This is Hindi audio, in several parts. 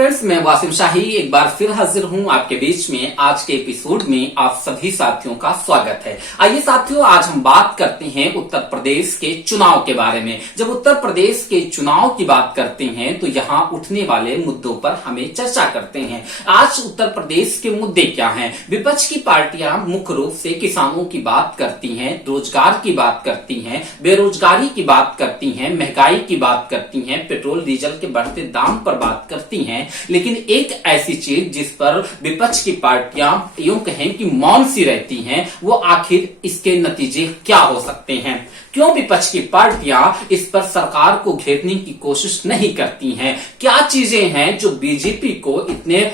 फ्रेंड्स, मैं वासिम शाही एक बार फिर हाजिर हूं आपके बीच में। आज के एपिसोड में आप सभी साथियों का स्वागत है। आइए साथियों, आज हम बात करते हैं उत्तर प्रदेश के चुनाव के बारे में। जब उत्तर प्रदेश के चुनाव की बात करते हैं तो यहाँ उठने वाले मुद्दों पर हमें चर्चा करते हैं। आज उत्तर प्रदेश के मुद्दे क्या हैं? विपक्ष की पार्टियां मुख्य रूप से किसानों की बात करती हैं, रोजगार की बात करती हैं, बेरोजगारी की बात करती हैं, महंगाई की बात करती हैं, पेट्रोल डीजल के बढ़ते दाम पर बात करती हैं। लेकिन एक ऐसी चीज जिस पर विपक्ष की पार्टियां यूं कहें कि मौन सी रहती हैं, वो आखिर इसके नतीजे क्या हो सकते हैं? क्यों विपक्ष की पार्टियां इस पर सरकार को घेरने की कोशिश नहीं करती हैं? क्या चीजें हैं जो बीजेपी को इतने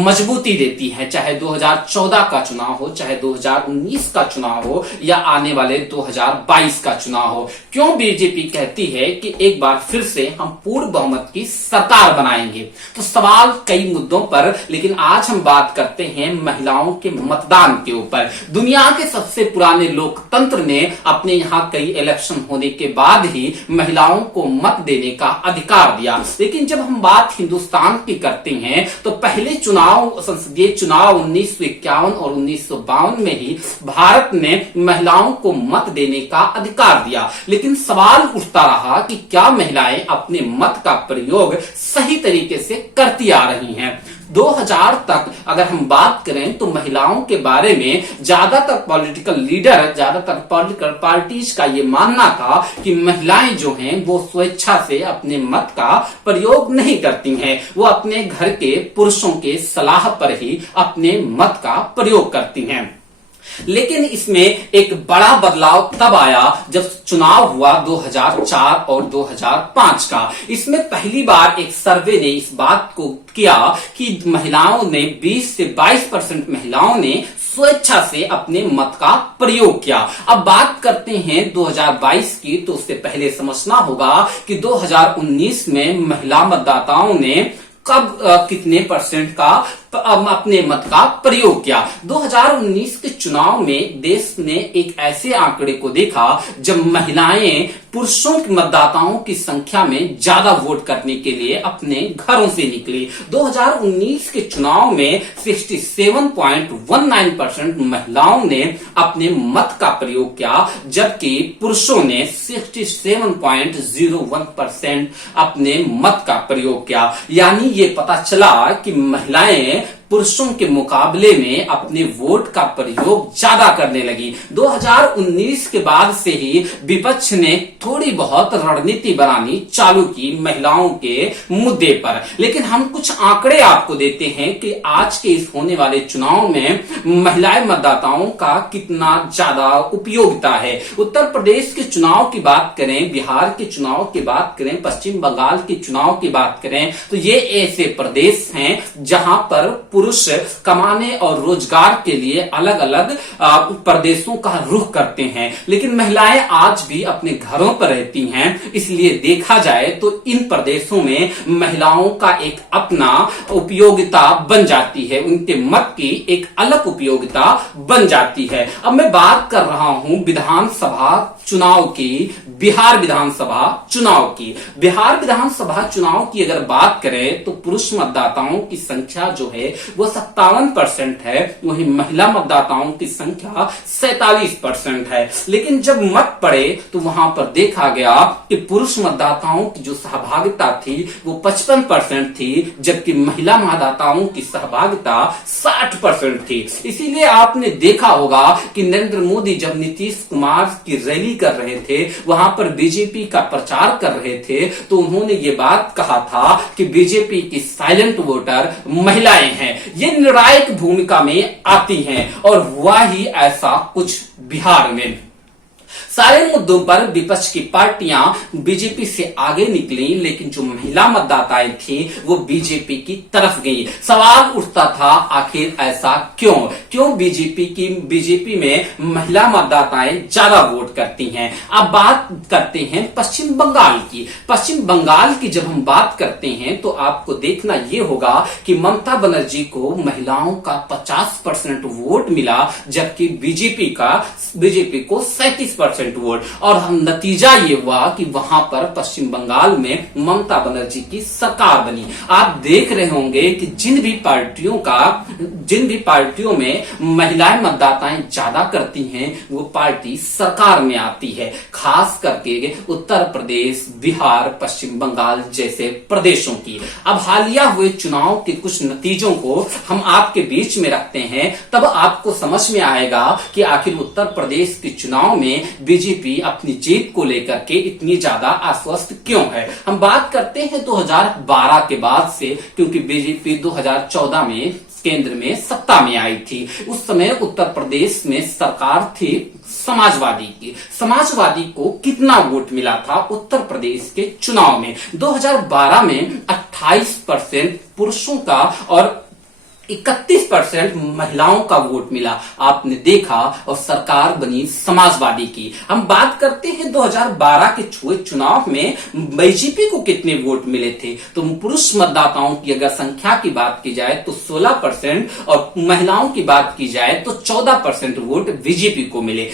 मजबूती देती हैं? चाहे 2014 का चुनाव हो, चाहे 2019 का चुनाव हो, या आने वाले 2022 का चुनाव हो, क्यों बीजेपी कहती है कि एक बार फिर से हम पूर्ण बहुमत की सरकार बनाएंगे? तो सवाल कई मुद्दों पर, लेकिन आज हम बात करते हैं महिलाओं के मतदान के ऊपर। दुनिया के सबसे पुराने लोकतंत्र ने अपने यहाँ कई इलेक्शन होने के बाद ही महिलाओं को मत देने का अधिकार दिया। लेकिन जब हम बात हिंदुस्तान की करते हैं तो पहले चुनाव, संसदीय चुनाव 1951 और 1952 में ही भारत ने महिलाओं को मत देने का अधिकार दिया। लेकिन सवाल उठता रहा कि क्या महिलाएं अपने मत का प्रयोग सही तरीके से करती आ रही हैं? 2000 तक अगर हम बात करें तो महिलाओं के बारे में ज्यादातर पॉलिटिकल लीडर, ज्यादातर पॉलिटिकल पार्टीज का ये मानना था कि महिलाएं जो हैं वो स्वेच्छा से अपने मत का प्रयोग नहीं करती हैं, वो अपने घर के पुरुषों के सलाह पर ही अपने मत का प्रयोग करती हैं। लेकिन इसमें एक बड़ा बदलाव तब आया जब चुनाव हुआ 2004 और 2005 का। इसमें पहली बार एक सर्वे ने इस बात को किया कि महिलाओं ने 20 से 22% महिलाओं ने स्वेच्छा से अपने मत का प्रयोग किया। अब बात करते हैं 2022 की, तो उससे पहले समझना होगा कि 2019 में महिला मतदाताओं ने कब कितने परसेंट का अपने मत का प्रयोग किया। 2019 के चुनाव में देश ने एक ऐसे आंकड़े को देखा जब महिलाएं पुरुषों के मतदाताओं की संख्या में ज्यादा वोट करने के लिए अपने घरों से निकली। 2019 के चुनाव में 67.19% महिलाओं ने अपने मत का प्रयोग किया, जबकि पुरुषों ने 67.01% अपने मत का प्रयोग किया। यानी ये पता चला कि महिलाएं पुरुषों के मुकाबले में अपने वोट का प्रयोग ज्यादा करने लगी। 2019 के बाद से ही विपक्ष ने थोड़ी बहुत रणनीति बनानी चालू की महिलाओं के मुद्दे पर। लेकिन हम कुछ आंकड़े आपको देते हैं कि आज के इस होने वाले चुनाव में महिलाएं मतदाताओं का कितना ज्यादा उपयोगिता है। उत्तर प्रदेश के चुनाव की बात करें, बिहार के चुनाव की बात करें, पश्चिम बंगाल के चुनाव की बात करें, तो ये ऐसे प्रदेश हैं जहां पर पुरुष कमाने और रोजगार के लिए अलग अलग प्रदेशों का रुख करते हैं। लेकिन महिलाएं आज भी अपने घरों पर रहती हैं। इसलिए देखा जाए तो इन प्रदेशों में महिलाओं का एक अपना उपयोगिता बन जाती है, उनके मत की एक अलग उपयोगिता बन जाती है। अब मैं बात कर रहा हूं विधानसभा चुनाव की, बिहार विधानसभा चुनाव की। बिहार विधानसभा चुनाव की अगर बात करें तो पुरुष मतदाताओं की संख्या जो है वो 57% है, वहीं महिला मतदाताओं की संख्या 47% है। लेकिन जब मत पड़े तो वहां पर देखा गया कि पुरुष मतदाताओं की जो सहभागिता थी वो 55% थी, जबकि महिला मतदाताओं की सहभागिता 60% थी। इसीलिए आपने देखा होगा कि नरेंद्र मोदी जब नीतीश कुमार की रैली कर रहे थे, वहां पर बीजेपी का प्रचार कर रहे थे, तो उन्होंने ये बात कहा था कि बीजेपी की साइलेंट वोटर महिलाएं हैं, ये निर्णायक भूमिका में आती हैं। और हुआ ही ऐसा कुछ बिहार में। सारे मुद्दों पर विपक्ष की पार्टियां बीजेपी से आगे निकली, लेकिन जो महिला मतदाताएं थी वो बीजेपी की तरफ गई। सवाल उठता था आखिर ऐसा क्यों? क्यों बीजेपी में महिला मतदाताएं ज्यादा वोट करती हैं? अब बात करते हैं पश्चिम बंगाल की। पश्चिम बंगाल की जब हम बात करते हैं तो आपको देखना यह होगा कि ममता बनर्जी को महिलाओं का 50% वोट मिला, जबकि बीजेपी को 37% 30% वोट। और हम नतीजा ये हुआ कि वहां पर पश्चिम बंगाल में ममता बनर्जी की सरकार बनी। आप देख रहे होंगे कि जिन भी पार्टियों में महिलाएं मतदाताएं ज्यादा करती हैं वो पार्टी सरकार में आती है, खास करके उत्तर प्रदेश, बिहार, पश्चिम बंगाल जैसे प्रदेशों की। अब हालिया हुए चुनाव के कुछ नतीजों को हम आपके बीच में रखते हैं, तब आपको समझ में आएगा कि आखिर उत्तर प्रदेश के चुनाव में बीजेपी अपनी जीत को लेकर के इतनी ज्यादा आश्वस्त क्यों है। हम बात करते हैं 2012 के बाद से, क्योंकि बीजेपी 2014 में केंद्र में सत्ता में आई थी। उस समय उत्तर प्रदेश में सरकार थी समाजवादी की। समाजवादी को कितना वोट मिला था उत्तर प्रदेश के चुनाव में? 2012 में 28% पुरुषों का और 31% महिलाओं का वोट मिला, आपने देखा, और सरकार बनी समाजवादी की। हम बात करते हैं 2012 के चुनाव में बीजेपी को कितने वोट मिले थे। तो पुरुष मतदाताओं की अगर संख्या की बात की जाए तो 16% और महिलाओं की बात की जाए तो 14% वोट बीजेपी को मिले।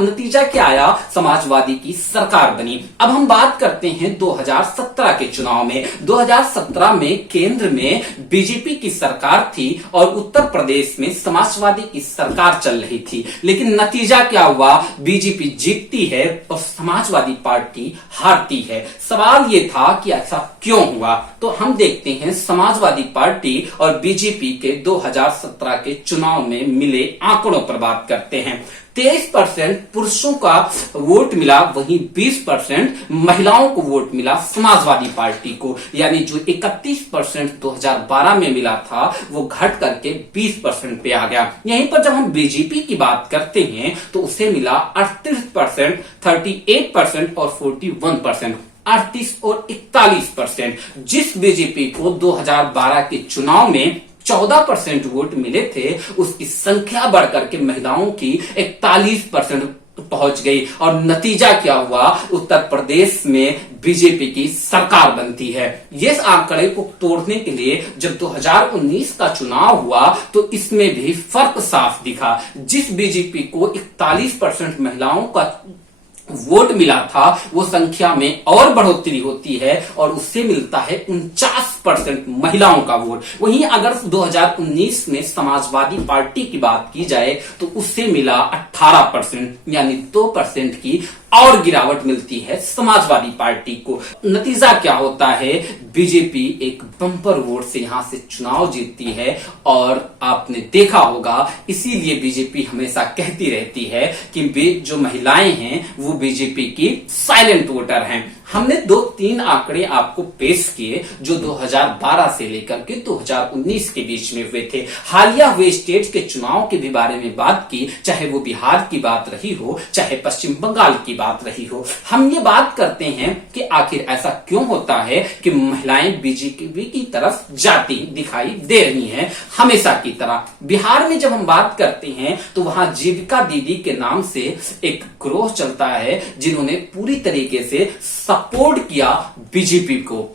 नतीजा क्या आया? समाजवादी की सरकार बनी। अब हम बात करते हैं 2017 के चुनाव में। 2017 में केंद्र में बीजेपी की सरकार थी और उत्तर प्रदेश में समाजवादी की सरकार चल रही थी, लेकिन नतीजा क्या हुआ? बीजेपी जीतती है और समाजवादी पार्टी हारती है। सवाल ये था कि ऐसा क्यों हुआ? तो हम देखते हैं समाजवादी पार्टी और बीजेपी के 2017 के चुनाव में मिले आंकड़ों पर बात करते हैं। 23% पुरुषों का वोट मिला, वहीं 20% महिलाओं को वोट मिला समाजवादी पार्टी को। यानी जो 31% 2012 में मिला था वो घट करके 20% पे आ गया। यहीं पर जब हम बीजेपी की बात करते हैं तो उसे मिला 38%, 38% और 41%। 38 और 41%। जिस बीजेपी को 2012 के चुनाव में 14% वोट मिले थे, उसकी संख्या बढ़कर के महिलाओं की 41% पहुंच गई। और नतीजा क्या हुआ? उत्तर प्रदेश में बीजेपी की सरकार बनती है। ये आंकड़े को तोड़ने के लिए जब 2019 का चुनाव हुआ तो इसमें भी फर्क साफ दिखा। जिस बीजेपी को 41% महिलाओं का वोट मिला था वो संख्या में और बढ़ोतरी होती है और उससे मिलता है 49% महिलाओं का वोट। वहीं अगर 2019 में समाजवादी पार्टी की बात की जाए तो उससे मिला 18%, यानी 2% की और गिरावट मिलती है समाजवादी पार्टी को। नतीजा क्या होता है? बीजेपी एक बम्पर वोट से यहां से चुनाव जीतती है। और आपने देखा होगा, इसीलिए बीजेपी हमेशा कहती रहती है कि जो महिलाएं हैं वो बीजेपी की साइलेंट वोटर हैं। हमने 2-3 आंकड़े आपको पेश किए जो 2012 से लेकर के 2019 के बीच में हुए थे। हालिया हुए स्टेट के चुनाव के भी बारे में बात की, चाहे वो बिहार की बात रही हो, चाहे पश्चिम बंगाल की बात रही हो। हम ये बात करते हैं कि आखिर ऐसा क्यों होता है कि महिलाएं बीजेपी की तरफ जाती दिखाई दे रही हैं हमेशा की तरह। बिहार में जब हम बात करते हैं तो वहां जीविका दीदी के नाम से एक ग्रोह चलता है जिन्होंने पूरी तरीके से सपोर्ट किया बीजेपी को।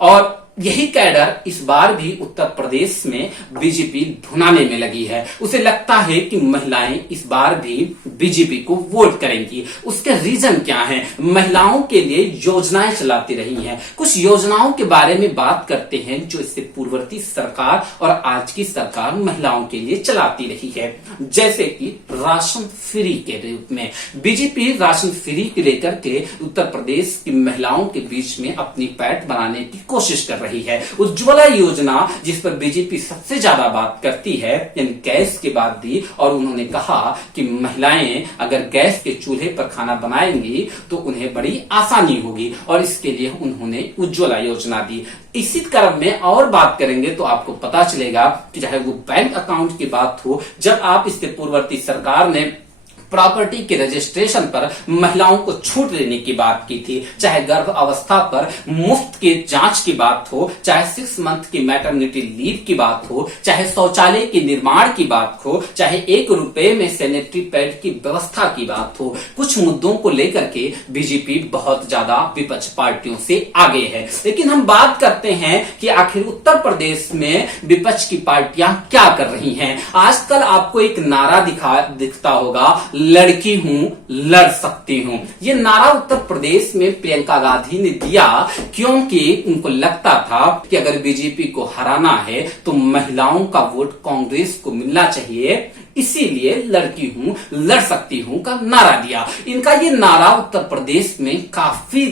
और यही कैडर इस बार भी उत्तर प्रदेश में बीजेपी धुनाने में लगी है। उसे लगता है कि महिलाएं इस बार भी बीजेपी को वोट करेंगी। उसके रीजन क्या है? महिलाओं के लिए योजनाएं चलाती रही हैं। कुछ योजनाओं के बारे में बात करते हैं जो इससे पूर्ववर्ती सरकार और आज की सरकार महिलाओं के लिए चलाती रही है। जैसे कि राशन फ्री के रूप में बीजेपी राशन फ्री के लेकर के उत्तर प्रदेश की महिलाओं के बीच में अपनी पैठ बनाने की कोशिश कर रही है। उज्ज्वला योजना जिस पर बीजेपी सबसे ज्यादा बात करती है, यानी गैस के बाद दी, और उन्होंने कहा कि महिलाएं अगर गैस के चूल्हे पर खाना बनाएंगी तो उन्हें बड़ी आसानी होगी, और इसके लिए उन्होंने उज्ज्वला योजना दी। इसी क्रम में और बात करेंगे तो आपको पता चलेगा कि चाहे वो बैंक अकाउंट की बात हो, जब आप इससे पूर्ववर्ती सरकार ने प्रॉपर्टी के रजिस्ट्रेशन पर महिलाओं को छूट देने की बात की थी, चाहे गर्भ अवस्था पर मुफ्त की जांच की बात हो, चाहे 6 मंथ की मैटरनिटी लीव की बात हो, चाहे शौचालय के निर्माण की बात हो, चाहे 1 रुपए में सैनिटरी पैड की व्यवस्था की बात हो, कुछ मुद्दों को लेकर के बीजेपी बहुत ज्यादा विपक्ष पार्टियों से आगे है। लेकिन हम बात करते हैं कि आखिर उत्तर प्रदेश में विपक्ष की पार्टियां क्या कर रही हैं। आजकल आपको एक नारा दिखता होगा, लड़की हूं, लड़ सकती हूं। ये नारा उत्तर प्रदेश में प्रियंका गांधी ने दिया क्योंकि उनको लगता था कि अगर बीजेपी को हराना है तो महिलाओं का वोट कांग्रेस को मिलना चाहिए, इसीलिए लड़की हूं, लड़ सकती हूं का नारा दिया। इनका ये नारा उत्तर प्रदेश में काफी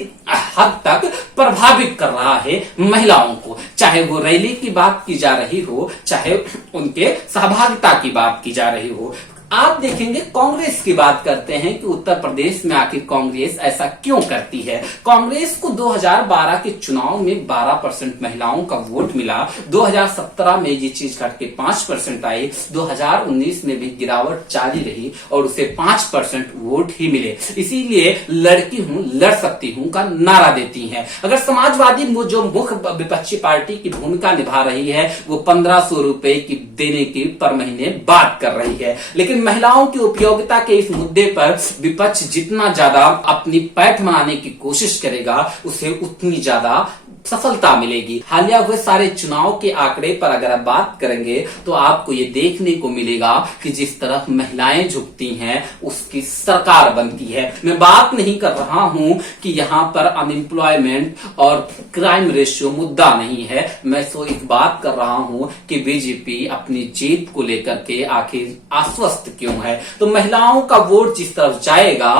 हद तक प्रभावित कर रहा है महिलाओं को, चाहे वो रैली की बात की जा रही हो, चाहे उनके सहभागिता की बात की जा रही हो। आप देखेंगे कांग्रेस की बात करते हैं कि उत्तर प्रदेश में आखिर कांग्रेस ऐसा क्यों करती है। कांग्रेस को 2012 के चुनाव में 12% महिलाओं का वोट मिला, 2017 में ये चीज घट के 5% आई, 2019 में भी गिरावट जारी रही और उसे 5% वोट ही मिले। इसीलिए लड़की हूं, लड़ सकती हूं का नारा देती है। अगर समाजवादी जो मुख्य विपक्षी पार्टी की भूमिका निभा रही है वो 1500 रुपए की देने की पर महीने बात कर रही है, लेकिन महिलाओं की उपयोगिता के इस मुद्दे पर विपक्ष जितना ज्यादा अपनी पैठ बनाने की कोशिश करेगा उसे उतनी ज्यादा सफलता मिलेगी। हालिया हुए सारे चुनाव के आंकड़े पर अगर आप बात करेंगे तो आपको ये देखने को मिलेगा कि जिस तरफ महिलाएं झुकती हैं उसकी सरकार बनती है। मैं बात नहीं कर रहा हूं कि यहां पर अनएम्प्लॉयमेंट और क्राइम रेशियो मुद्दा नहीं है, मैं तो एक बात कर रहा हूं कि बीजेपी अपनी जीत को लेकर के आखिर आश्वस्त क्यों है। तो महिलाओं का वोट जिस तरफ जाएगा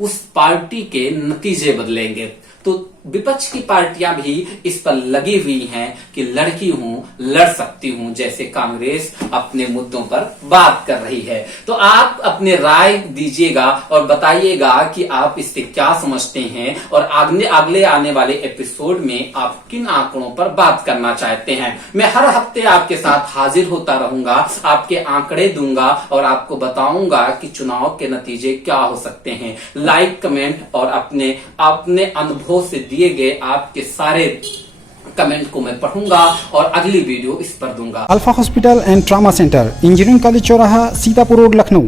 उस पार्टी के नतीजे बदलेंगे। तो विपक्ष की पार्टियां भी इस पर लगी हुई हैं कि लड़की हूं, लड़ सकती हूं, जैसे कांग्रेस अपने मुद्दों पर बात कर रही है। तो आप अपने राय दीजिएगा और बताइएगा कि आप इससे क्या समझते हैं और अगले आने वाले एपिसोड में आप किन आंकड़ों पर बात करना चाहते हैं। मैं हर हफ्ते आपके साथ हाजिर होता रहूंगा, आपके आंकड़े दूंगा और आपको बताऊंगा कि चुनाव के नतीजे क्या हो सकते हैं। लाइक, कमेंट और अपने अनुभव से दिए गए आपके सारे कमेंट को मैं पढ़ूंगा और अगली वीडियो इस पर दूंगा। Alpha hospital and trauma centre, engineering college चौराहा, सीतापुर रोड, लखनऊ।